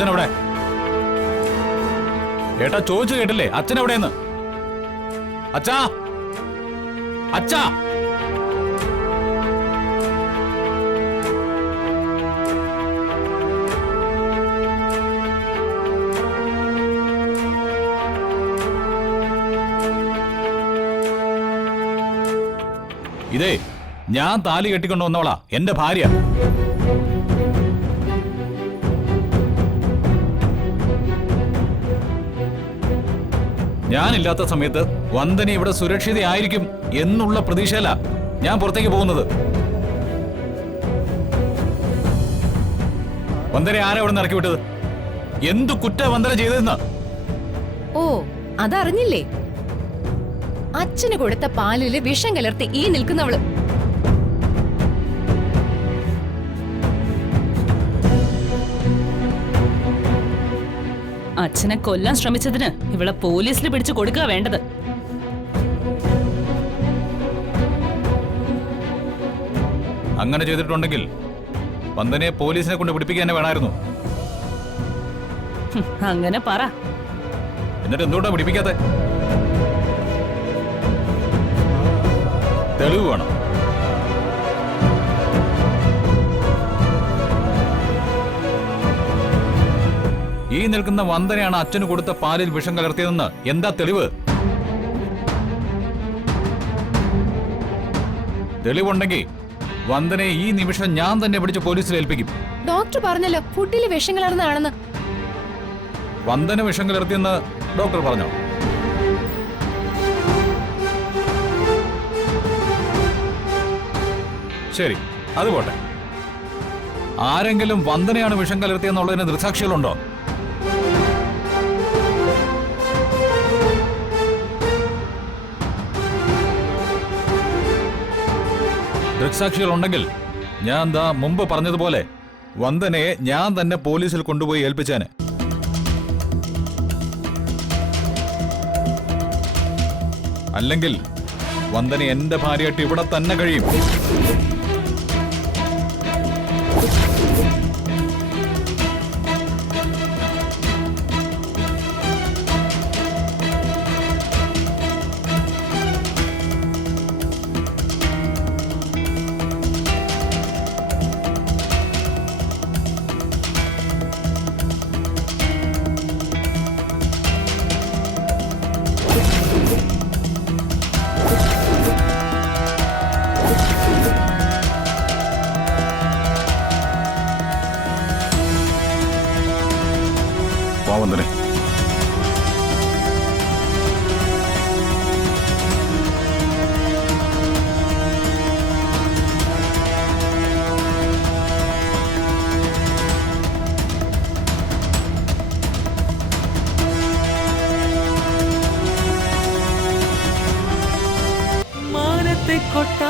അച്ഛനെവിടെ? ഏട്ടാ ചോദിച്ചു കേട്ടില്ലേ? അച്ഛനെവിടെയെന്ന്? അച്ഛാ, അച്ഛാ. ഇതേ ഞാൻ താലി കെട്ടിക്കൊണ്ട് വന്നോളാ, എന്റെ ഭാര്യ. ഞാനില്ലാത്ത സമയത്ത് വന്ദന ഇവിടെ സുരക്ഷിതയായിരിക്കും എന്നുള്ള പ്രതീക്ഷയല്ല ഞാൻ പുറത്തേക്ക് പോകുന്നത്. വന്ദന ആരാ ഇവിടെ നിന്ന് ഇറക്കി വിട്ടത്? എന്തു കുറ്റ വന്ദന ചെയ്തതെന്ന്? ഓ, അതറിഞ്ഞില്ലേ? അച്ഛന് കൊടുത്ത പാലില് വിഷം കലർത്തി ഈ നിൽക്കുന്നവള്. അച്ഛനെ കൊല്ലാൻ ശ്രമിച്ചതിന് ഇവളെ പോലീസിൽ പിടിച്ചു കൊടുക്കുക വേണ്ടത്. അങ്ങനെ ചെയ്തിട്ടുണ്ടെങ്കിൽ വന്ദനയെ പോലീസിനെ കൊണ്ട് പിടിപ്പിക്കാൻ തന്നെ വേണമായിരുന്നു. അങ്ങനെ പറ. എന്നിട്ട് എന്തുകൊണ്ടാ പിടിപ്പിക്കാത്തെ? തെളിവ് വേണം. ഈ നിൽക്കുന്ന വന്ദനയാണ് അച്ഛന് കൊടുത്ത പാലിൽ വിഷം കലർത്തിയതെന്ന് എന്താ തെളിവ്? തെളിവുണ്ടെങ്കിൽ വന്ദനയെ ഈ നിമിഷം ഞാൻ തന്നെ പിടിച്ച് പോലീസിൽ ഏൽപ്പിക്കും. ഡോക്ടർ പറഞ്ഞല്ലോ ഫുഡിൽ വിഷം കലർന്നതാണെന്ന്. വന്ദന വിഷം കലർത്തിയെന്ന് ഡോക്ടർ പറഞ്ഞോ? ശരി, അത് പോട്ടെ. ആരെങ്കിലും വന്ദനയാണ് വിഷം കലർത്തിയെന്നുള്ളതിന് ദൃക്സാക്ഷികളുണ്ടോ? ദൃക്സാക്ഷികളുണ്ടെങ്കിൽ ഞാൻ ദാ മുമ്പ് പറഞ്ഞതുപോലെ വന്ദനയെ ഞാൻ തന്നെ പോലീസിൽ കൊണ്ടുപോയി ഏൽപ്പിച്ചേനെ. അല്ലെങ്കിൽ വന്ദന എന്റെ ഭാര്യയായിട്ട് ഇവിടെ തന്നെ കഴിയും. വന്ദന, മാനത്തെ കൊട്ടാ